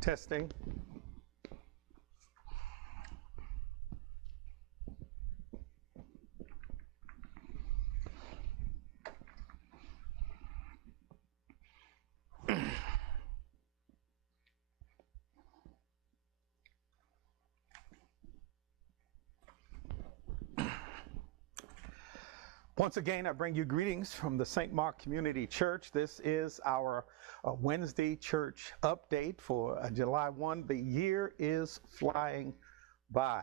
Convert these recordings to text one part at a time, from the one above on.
Testing. Once again, I bring you greetings from the St. Mark Community Church. This is our Wednesday church update for July 1. The year is flying by.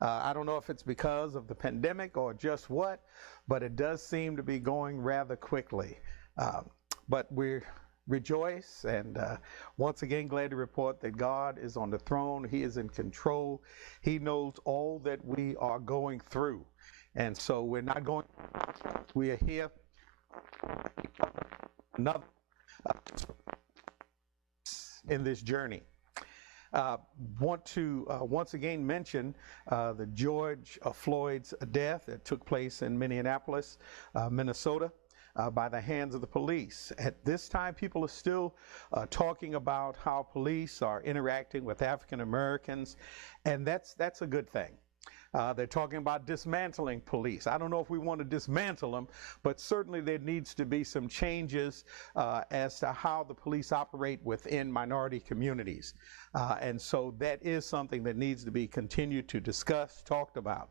I don't know if it's because of the pandemic or just what, but it does seem to be going rather quickly. But we rejoice and once again glad to report that God is on the throne. He is in control. He knows all that we are going through. And so we're not going, we are here another in this journey. Want to once again mention the George Floyd's death that took place in Minneapolis, Minnesota, by the hands of the police. At this time, people are still talking about how police are interacting with African Americans, and that's a good thing. They're talking about dismantling police. I don't know if we want to dismantle them, but certainly there needs to be some changes as to how the police operate within minority communities. And so that is something that needs to be continued to discuss, talked about.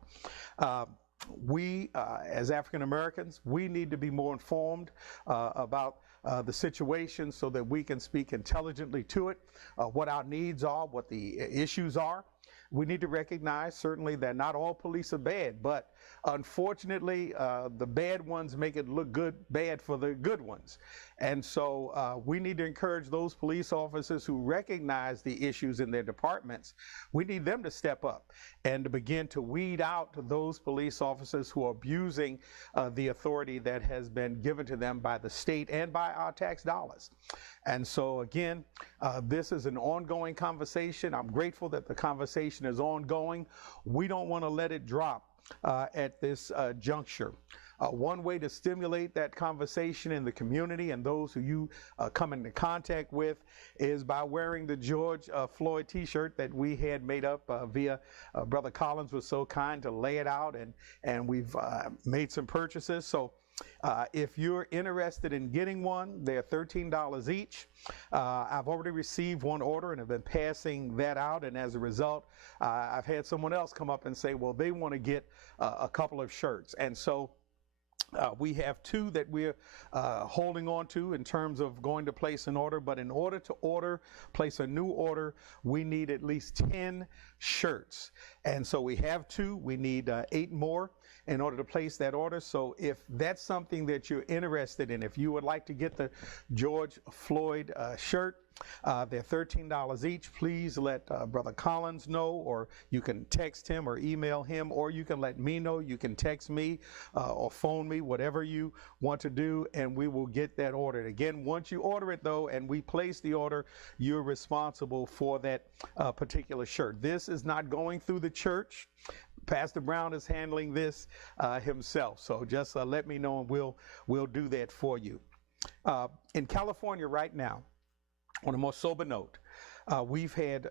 We, as African Americans, we need to be more informed about the situation so that we can speak intelligently to it, what our needs are, what the issues are. We need to recognize, certainly, that not all police are bad, but unfortunately, the bad ones make it look bad for the good ones. And so we need to encourage those police officers who recognize the issues in their departments. We need them to step up and to begin to weed out those police officers who are abusing the authority that has been given to them by the state and by our tax dollars. And so, again, this is an ongoing conversation. I'm grateful that the conversation is ongoing. We don't want to let it drop at this juncture. One way to stimulate that conversation in the community and those who you come into contact with is by wearing the George Floyd t-shirt that we had made up via Brother Collins was so kind to lay it out, and we've made some purchases. So if you're interested in getting one, they're $13 each. I've already received one order and have been passing that out, and as a result, I've had someone else come up and say, well, they want to get a couple of shirts. And so we have two that we're holding on to in terms of going to place an order, but in order to place a new order, we need at least 10 shirts. And so we have two, we need 8 more in order to place that order. So if that's something that you're interested in, if you would like to get the George Floyd shirt, they're $13 each. Please let Brother Collins know, or you can text him or email him, or you can let me know. You can text me or phone me, whatever you want to do, and we will get that ordered. Again, once you order it, though, and we place the order, you're responsible for that particular shirt. This is not going through the church. Pastor Brown is handling this himself. So just let me know, and we'll do that for you. In California right now, on a more sober note, we've had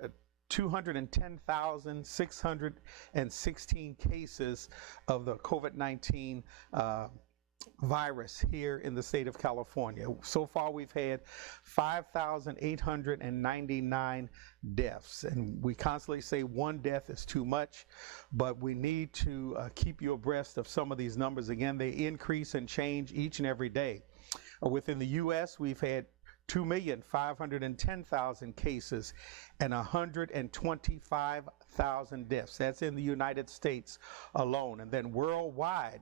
210,616 cases of the COVID-19 virus here in the state of California. So far, we've had 5,899 deaths, and we constantly say one death is too much, but we need to keep you abreast of some of these numbers. Again, they increase and change each and every day. Within the U.S., we've had 2,510,000 cases and 125,000 deaths. That's in the United States alone. And then worldwide,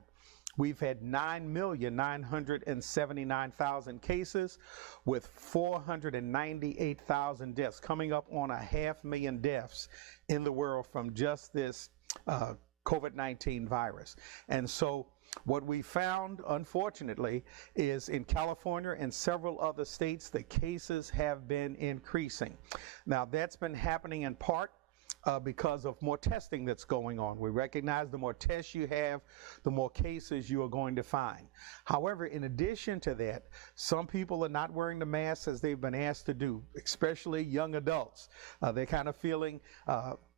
we've had 9,979,000 cases with 498,000 deaths, coming up on 500,000 deaths in the world from just this COVID-19 virus. And so what we found, unfortunately, is in California and several other states, the cases have been increasing. Now, that's been happening in part because of more testing that's going on. We recognize the more tests you have, the more cases you are going to find. However, in addition to that, some people are not wearing the masks as they've been asked to do, especially young adults. They're kind of feeling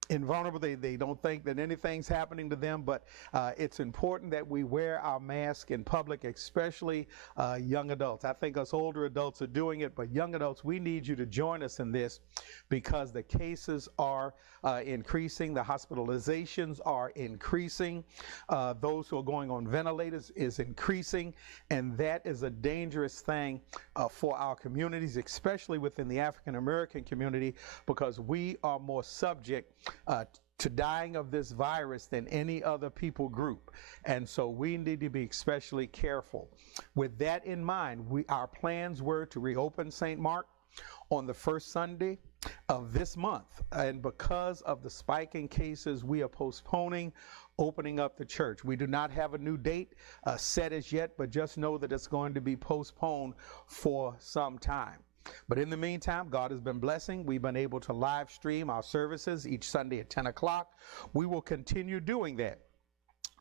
invulnerable. They don't think that anything's happening to them, but it's important that we wear our mask in public, especially young adults. I think us older adults are doing it, but young adults, we need you to join us in this because the cases are increasing, the hospitalizations are increasing, those who are going on ventilators is increasing, and that is a dangerous thing for our communities, especially within the African American community, because we are more subject to dying of this virus than any other people group. And so we need to be especially careful. With that in mind, our plans were to reopen St. Mark on the first Sunday of this month. And because of the spike in cases, we are postponing opening up the church. We do not have a new date set as yet, but just know that it's going to be postponed for some time. But in the meantime, God has been blessing. We've been able to live stream our services each Sunday at 10 o'clock. We will continue doing that.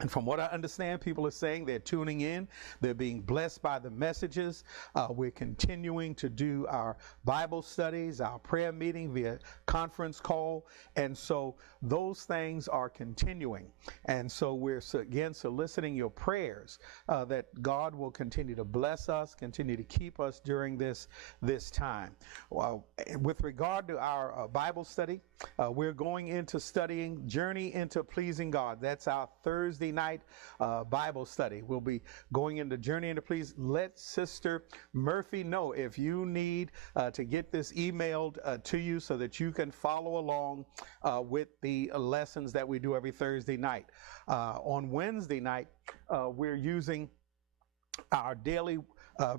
And from what I understand, people are saying they're tuning in. They're being blessed by the messages. We're continuing to do our Bible studies, our prayer meeting via conference call. And so those things are continuing. And so we're again soliciting your prayers that God will continue to bless us, continue to keep us during this time. With regard to our Bible study, we're going into studying Journey into Pleasing God. That's our Thursday night Bible study. We'll be going into Journey into Please. Let Sister Murphy know if you need to get this emailed to you so that you can follow along with the lessons that we do every Thursday night. On Wednesday night, we're using our daily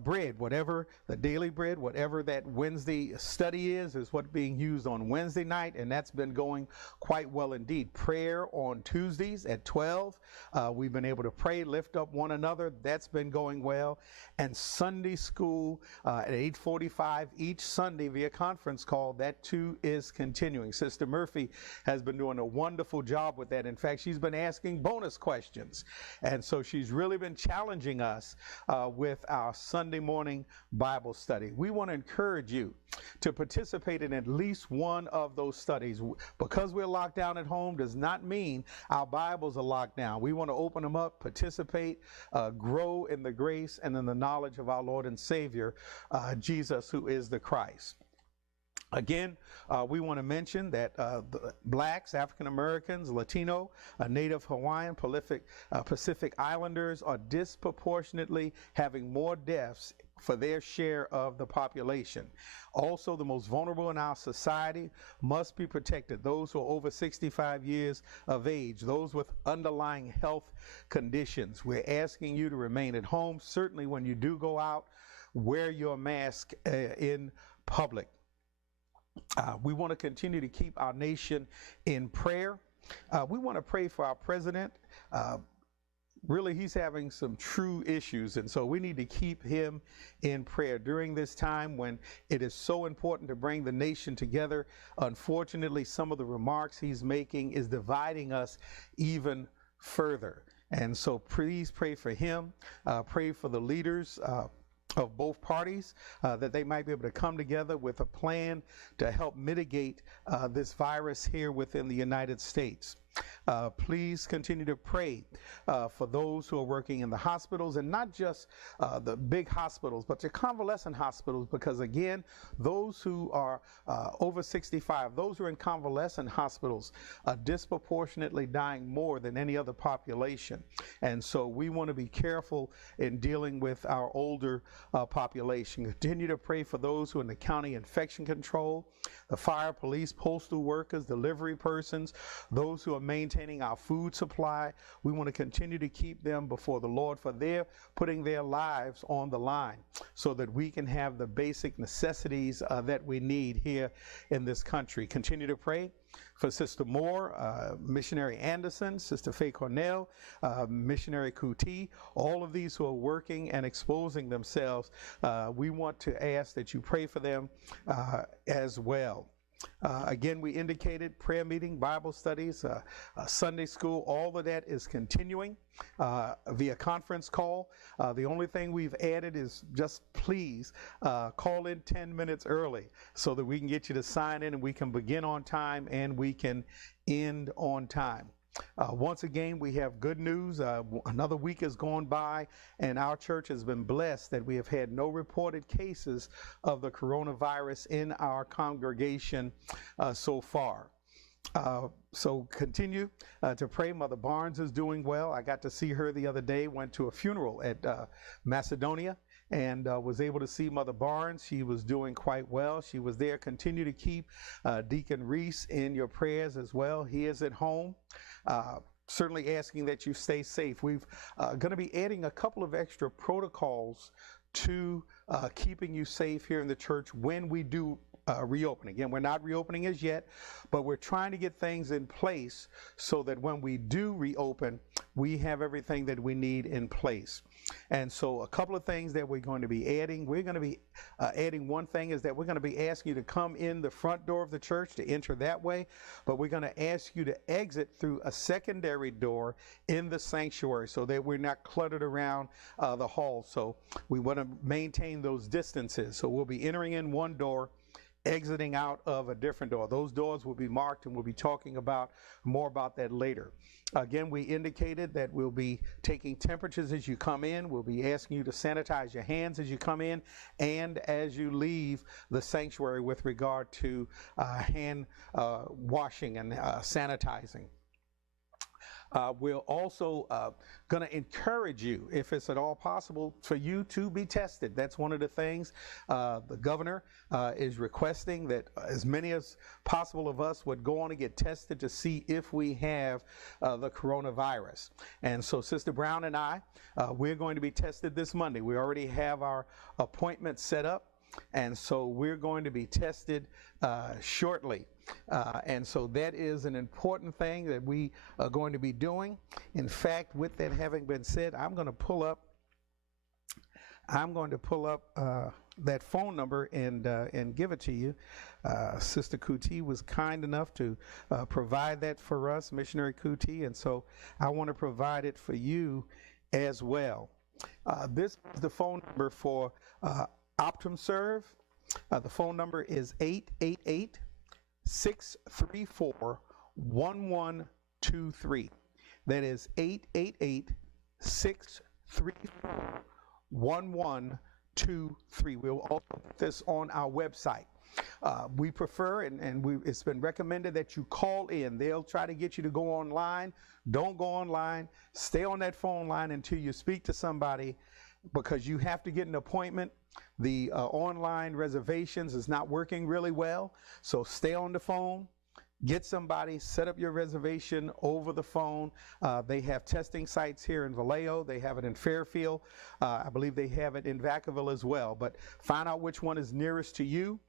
bread, whatever the daily bread, whatever that Wednesday study is what's being used on Wednesday night, and that's been going quite well indeed. Prayer on Tuesdays at 12. We've been able to pray, lift up one another. That's been going well. And Sunday school at 8:45 each Sunday via conference call. That too is continuing. Sister Murphy has been doing a wonderful job with that. In fact, she's been asking bonus questions. And so she's really been challenging us with our Sunday morning Bible study. We want to encourage you to participate in at least one of those studies. Because we're locked down at home does not mean our Bibles are locked down. We want to open them up, participate, grow in the grace and in the knowledge of our Lord and Savior, Jesus, who is the Christ. Again, we want to mention that the blacks, African Americans, Latino, Native Hawaiian, Pacific Islanders are disproportionately having more deaths for their share of the population. Also, the most vulnerable in our society must be protected. Those who are over 65 years of age, those with underlying health conditions. We're asking you to remain at home. Certainly when you do go out, wear your mask in public. We want to continue to keep our nation in prayer. We want to pray for our president. Really, he's having some true issues, and so we need to keep him in prayer during this time when it is so important to bring the nation together. Unfortunately, some of the remarks he's making is dividing us even further. And so please pray for him. Pray for the leaders of both parties, that they might be able to come together with a plan to help mitigate this virus here within the United States. Please continue to pray for those who are working in the hospitals, and not just the big hospitals, but the convalescent hospitals, because again, those who are over 65, those who are in convalescent hospitals are disproportionately dying more than any other population. And so we want to be careful in dealing with our older population. Continue to pray for those who are in the county infection control, the fire, police, postal workers, delivery persons, those who are maintaining our food supply. We want to continue to keep them before the Lord, for they're putting their lives on the line so that we can have the basic necessities that we need here in this country. Continue to pray for Sister Moore, Missionary Anderson, Sister Faye Cornell, Missionary Kuti, all of these who are working and exposing themselves. We want to ask that you pray for them as well. Again, we indicated prayer meeting, Bible studies, Sunday school, all of that is continuing via conference call. The only thing we've added is just please call in 10 minutes early so that we can get you to sign in and we can begin on time and we can end on time. Once again, we have good news. Another week has gone by, and our church has been blessed that we have had no reported cases of the coronavirus in our congregation so far. So continue to pray. Mother Barnes is doing well. I got to see her the other day, went to a funeral at Macedonia, and was able to see Mother Barnes. She was doing quite well. She was there. Continue to keep Deacon Reese in your prayers as well. He is at home. Certainly asking that you stay safe. We've going to be adding a couple of extra protocols to keeping you safe here in the church when we do reopen. Again, we're not reopening as yet, but we're trying to get things in place so that when we do reopen, we have everything that we need in place. And so a couple of things that we're going to be adding. We're going to be adding one thing is that we're going to be asking you to come in the front door of the church to enter that way, but we're going to ask you to exit through a secondary door in the sanctuary so that we're not cluttered around the hall. So we want to maintain those distances. So we'll be entering in one door, exiting out of a different door. Those doors will be marked, and we'll be talking about more about that later. Again, we indicated that we'll be taking temperatures as you come in. We'll be asking you to sanitize your hands as you come in and as you leave the sanctuary with regard to hand washing and sanitizing. We're also going to encourage you, if it's at all possible, for you to be tested. That's one of the things the governor is requesting, that as many as possible of us would go on and get tested to see if we have the coronavirus. And so Sister Brown and I, we're going to be tested this Monday. We already have our appointment set up, and so we're going to be tested shortly. And so that is an important thing that we are going to be doing. In fact, with that having been said, I'm going to pull up that phone number and give it to you. Sister Kuti was kind enough to provide that for us, Missionary Kuti, and so I want to provide it for you as well. This is the phone number for OptumServe. The phone number is 888-634-1123. That is 888-634-1123. We'll also put this on our website. We prefer, it's been recommended that you call in. They'll try to get you to go online. Don't go online. Stay on that phone line until you speak to somebody, because you have to get an appointment. The online reservations is not working really well, so stay on the phone. Get somebody, set up your reservation over the phone. They have testing sites here in Vallejo. They have it in Fairfield. I believe they have it in Vacaville as well. But find out which one is nearest to you.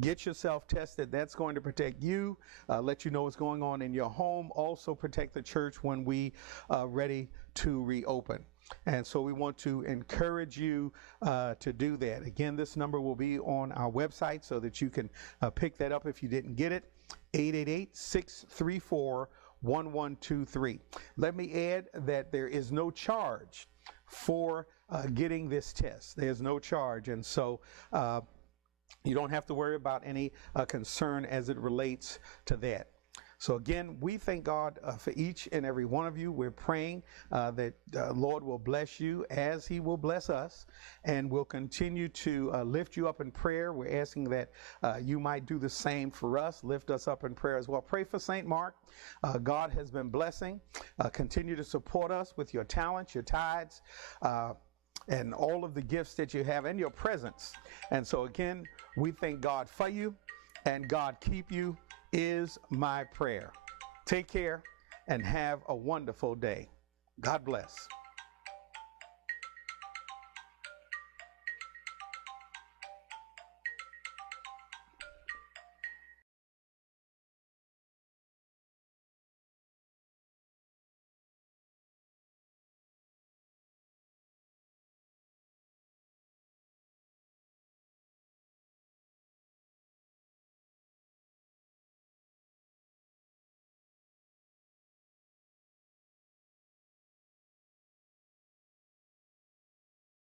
Get yourself tested. That's going to protect you, let you know what's going on in your home. Also protect the church when we are ready to reopen. And so we want to encourage you to do that. Again, this number will be on our website so that you can pick that up if you didn't get it. 888-634-1123. Let me add that there is no charge for getting this test. There's no charge. And so you don't have to worry about any concern as it relates to that. So again, we thank God for each and every one of you. We're praying that Lord will bless you as he will bless us, and we'll continue to lift you up in prayer. We're asking that you might do the same for us. Lift us up in prayer as well. Pray for St. Mark. God has been blessing. Continue to support us with your talents, your tithes, and all of the gifts that you have and your presence. And so again, we thank God for you, and God keep you is my prayer. Take care and have a wonderful day. God bless.